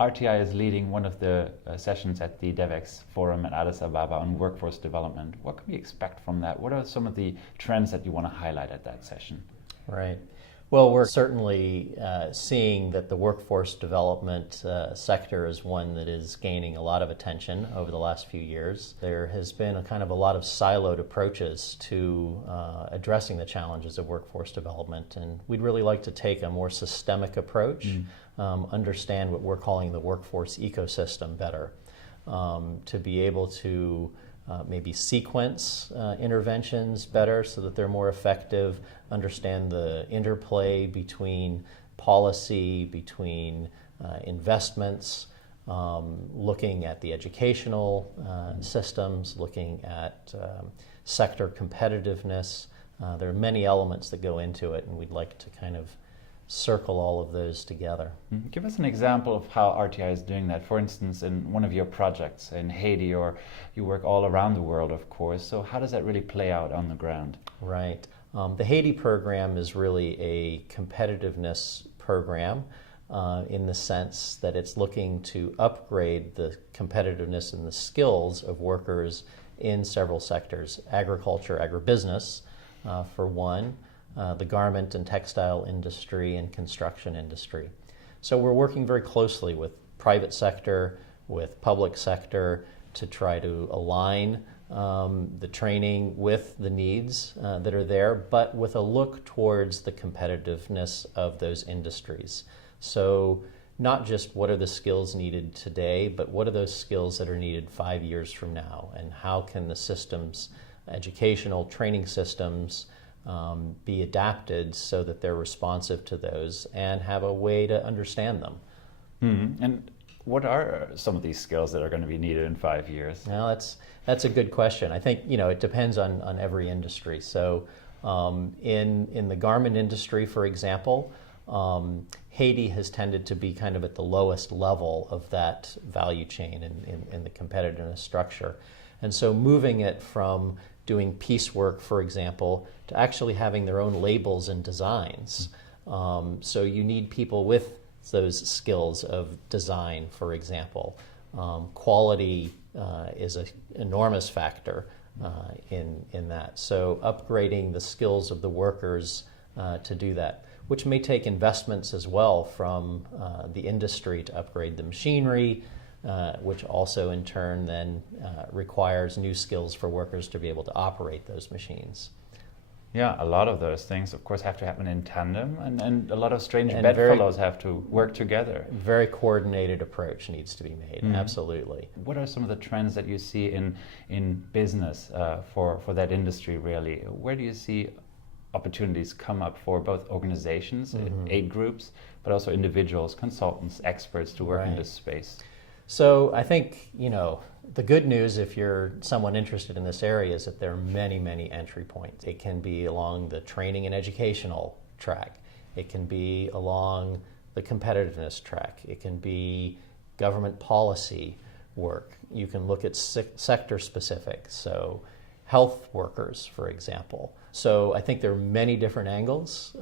RTI is leading one of the sessions at the DevEx Forum at Addis Ababa on workforce development. What can we expect from that? What are some of the trends that you want to highlight at that session? Right. Well, we're certainly seeing that the workforce development sector is one that is gaining a lot of attention over the last few years. There has been a lot of siloed approaches to addressing the challenges of workforce development, and we'd really like to take a more systemic approach, understand what we're calling the workforce ecosystem better, to be able to maybe sequence interventions better so that they're more effective, understand the interplay between policy, between investments, looking at the educational systems, looking at sector competitiveness. There are many elements that go into it, and we'd like to circle all of those together. Give us an example of how RTI is doing that. For instance, in one of your projects in Haiti, or you work all around the world, of course. So how does that really play out on the ground? Right. The Haiti program is really a competitiveness program in the sense that it's looking to upgrade the competitiveness and the skills of workers in several sectors: agriculture, agribusiness, for one, the garment and textile industry and construction industry. So we're working very closely with private sector, with public sector, to try to align the training with the needs that are there, but with a look towards the competitiveness of those industries. So not just what are the skills needed today, but what are those skills that are needed 5 years from now, and how can the systems, educational training systems, be adapted so that they're responsive to those and have a way to understand them. And what are some of these skills that are going to be needed in 5 years? Well, that's a good question. I think it depends on every industry. So in the garment industry, for example, Haiti has tended to be at the lowest level of that value chain in the competitiveness structure. And so moving it from doing piecework, for example, to actually having their own labels and designs. So you need people with those skills of design, for example. Quality is an enormous factor in that. So upgrading the skills of the workers to do that, which may take investments as well from the industry to upgrade the machinery, which also in turn then requires new skills for workers to be able to operate those machines. Yeah, a lot of those things, of course, have to happen in tandem, and a lot of strange bedfellows have to work together. Very coordinated approach needs to be made, absolutely. What are some of the trends that you see in business for that industry, really? Where do you see opportunities come up for both organizations, aid groups, but also individuals, consultants, experts to work in this space? So I think, the good news, if you're someone interested in this area, is that there are many, many entry points. It can be along the training and educational track. It can be along the competitiveness track. It can be government policy work. You can look at sector specific, so health workers, for example. So I think there are many different angles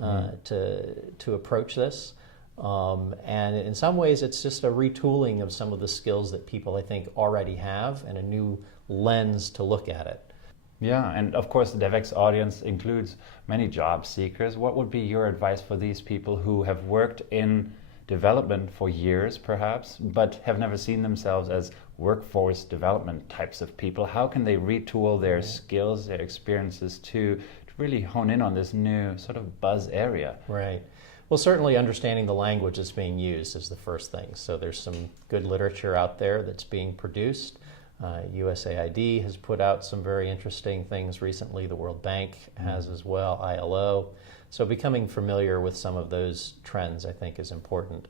to approach this. And in some ways, it's just a retooling of some of the skills that people, I think, already have, and a new lens to look at it. Yeah, and of course, the DevEx audience includes many job seekers. What would be your advice for these people who have worked in development for years, perhaps, but have never seen themselves as workforce development types of people? How can they retool their skills, their experiences to really hone in on this new sort of buzz area? Right. Well, certainly understanding the language that's being used is the first thing. So there's some good literature out there that's being produced. USAID has put out some very interesting things recently. The World Bank has as well, ILO. So becoming familiar with some of those trends, I think, is important.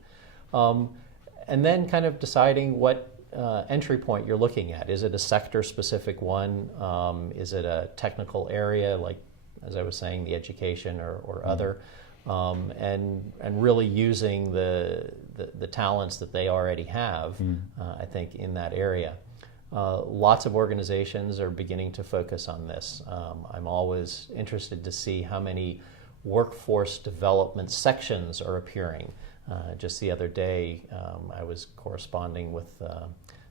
And then deciding what entry point you're looking at. Is it a sector-specific one? Is it a technical area, like, as I was saying, the education or other? And really using the talents that they already have, I think, in that area. Lots of organizations are beginning to focus on this. I'm always interested to see how many workforce development sections are appearing. Just the other day, I was corresponding with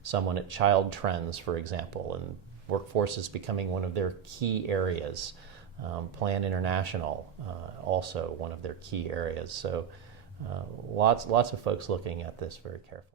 someone at Child Trends, for example, and workforce is becoming one of their key areas. Plan International, also one of their key areas. So lots of folks looking at this very carefully.